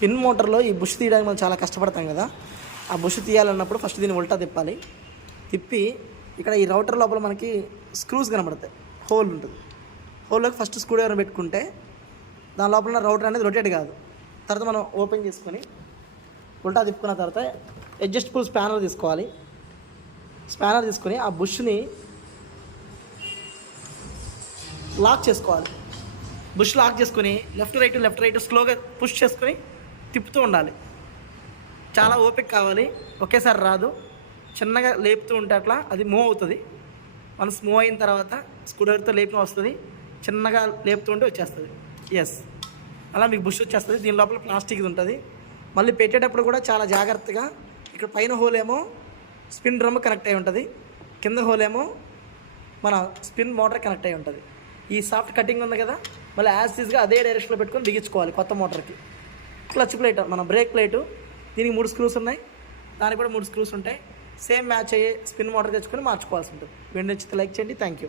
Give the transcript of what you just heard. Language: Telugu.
పిన్ మోటార్లో ఈ బుష్ తీయడానికి మనం చాలా కష్టపడతాం కదా. ఆ బుష్ తీయాలన్నప్పుడు ఫస్ట్ దీన్ని ఉల్టా తిప్పాలి. తిప్పి ఇక్కడ ఈ రౌటర్ లోపల మనకి స్క్రూస్ కనబడతాయి, హోల్ ఉంటుంది. హోల్లోకి ఫస్ట్ స్క్రూ డ్రైవర్ పెట్టుకుంటే దాని లోపల రౌటర్ అనేది రొటేట్ కాదు. తర్వాత మనం ఓపెన్ చేసుకొని ఉల్టా తిప్పుకున్న తర్వాత అడ్జస్టబుల్ స్పానర్ తీసుకోవాలి. స్పానర్ తీసుకొని ఆ బుష్ని లాక్ చేసుకోవాలి. బుష్ లాక్ చేసుకొని లెఫ్ట్ రైట్ స్లోగా పుష్ చేసుకొని తిప్పుతూ ఉండాలి. చాలా ఓపిక కావాలి, ఒకేసారి రాదు. చిన్నగా లేపుతూ ఉంటే అట్లా అది మూవ్ అవుతుంది. వన్స్ మూవ్ అయిన తర్వాత స్క్రూడ్రైవర్తో లేపిన వస్తుంది, చిన్నగా లేపుతూ ఉంటే వచ్చేస్తుంది. ఎస్, అలా మీకు బుష్ వచ్చేస్తుంది. దీని లోపల ప్లాస్టిక్ ఉంటుంది. మళ్ళీ పెట్టేటప్పుడు కూడా చాలా జాగ్రత్తగా, ఇక్కడ పైన హోల్ ఏమో స్పిన్ డ్రమ్ కనెక్ట్ అయి ఉంటుంది, కింద హోల్ ఏమో మన స్పిన్ మోటార్ కనెక్ట్ అయి ఉంటుంది. ఈ సాఫ్ట్ కటింగ్ ఉంది కదా, మళ్ళీ యాజ్ ఈజ్గా అదే డైరెక్షన్లో పెట్టుకొని బిగించుకోవాలి. కొత్త మోటార్కి క్లచ్ ప్లేట్, మన బ్రేక్ ప్లేటు, దీనికి 3 స్క్రూస్ ఉన్నాయి, దానికి కూడా 3 స్క్రూస్ ఉంటాయి. సేమ్ మ్యాచ్ అయ్యే స్పిన్ మోటార్ తెచ్చుకొని మార్చుకోవాల్సి ఉంటుంది. వీడియో నచ్చితే లైక్ చేయండి. Thank you.